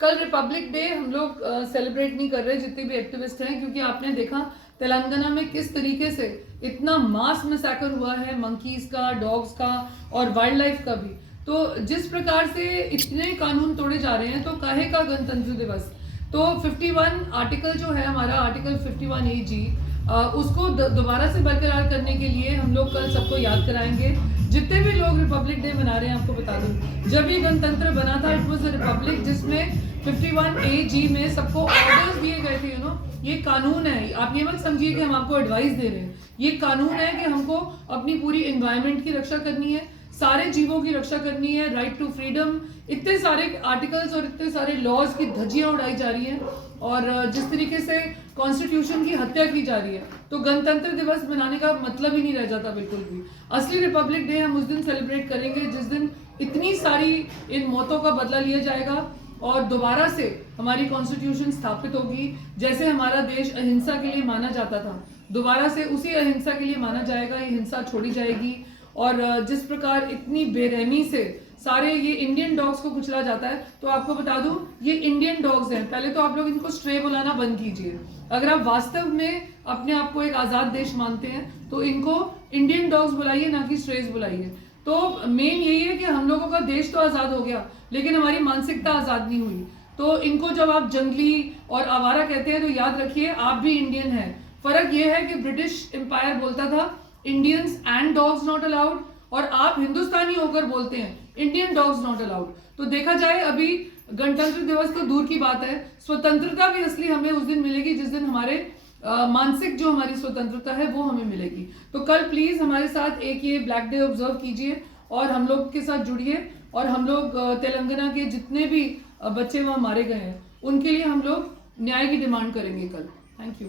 कल Republic day हम लोग सेलिब्रेट नहीं कर रहे जितने भी एक्टिविस्ट हैं, क्योंकि आपने देखा तेलंगाना में किस तरीके से इतना मास मैसेकर हुआ है, मंकीज का, डॉग्स का और वाइल्ड लाइफ का भी। तो जिस प्रकार से इतने कानून तोड़े जा रहे हैं, तो काहे का गणतंत्र दिवस। तो 51 आर्टिकल जो है हमारा, आर्टिकल 51 AG, उसको दोबारा से बरकरार करने के लिए हम लोग कल सबको याद कराएंगे। जितने भी लोग रिपब्लिक डे मना रहे हैं, आपको बता दूं, जब ये गणतंत्र बना था, इट वाज अ रिपब्लिक जिसमें 51 AG में सबको ऑर्डर्स दिए गए थे। ये कानून है, आप ये मत समझिए कि हम आपको एडवाइस दे रहे हैं। ये कानून है कि हमको अपनी पूरी एनवायरनमेंट की रक्षा करनी है, सारे जीवों की रक्षा करनी है, राइट टू फ्रीडम। इतने सारे आर्टिकल्स और इतने सारे लॉज की धज्जियां उड़ाई जा रही हैं, और जिस तरीके से कॉन्स्टिट्यूशन की हत्या की जा रही है, तो गणतंत्र दिवस मनाने का मतलब ही नहीं रह जाता बिल्कुल भी। असली रिपब्लिक डे हम उस दिन सेलिब्रेट करेंगे जिस दिन इतनी सारी इन मौतों का बदला लिया जाएगा और दोबारा से हमारी कॉन्स्टिट्यूशन स्थापित होगी। जैसे हमारा देश अहिंसा के लिए माना जाता था, दोबारा से उसी अहिंसा के लिए माना जाएगा, ये हिंसा छोड़ी जाएगी। और जिस प्रकार इतनी बेरहमी से सारे ये इंडियन डॉग्स को कुचला जाता है, तो आपको बता दूं ये इंडियन डॉग्स हैं। पहले तो आप लोग इनको स्ट्रे बुलाना बंद कीजिए। अगर आप वास्तव में अपने आप को एक आजाद देश मानते हैं, तो इनको इंडियन डॉग्स बुलाइए, ना कि स्ट्रेज बुलाइए। तो मेन यही है कि हम लोगों का देश तो आजाद हो गया, लेकिन हमारी मानसिकता आजाद नहीं हुई। तो इनको जब आप जंगली और आवारा कहते हैं, तो याद रखिए आप भी इंडियन हैं। फर्क यह है कि ब्रिटिश एम्पायर बोलता था Indians and dogs not allowed, और आप हिंदुस्तानी होकर बोलते हैं इंडियन डॉग्स नॉट अलाउड। तो देखा जाए, अभी गणतंत्र दिवस तो दूर की बात है, स्वतंत्रता भी असली हमें उस दिन मिलेगी जिस दिन हमारे मानसिक जो हमारी स्वतंत्रता है वो हमें मिलेगी। तो कल प्लीज हमारे साथ एक ये ब्लैक डे ऑब्जर्व कीजिए और हम लोग के साथ जुड़िए, और हम लोग तेलंगाना के जितने भी बच्चे वहां मारे गए हैं उनके लिए हम लोग न्याय की डिमांड करेंगे कल। Thank you.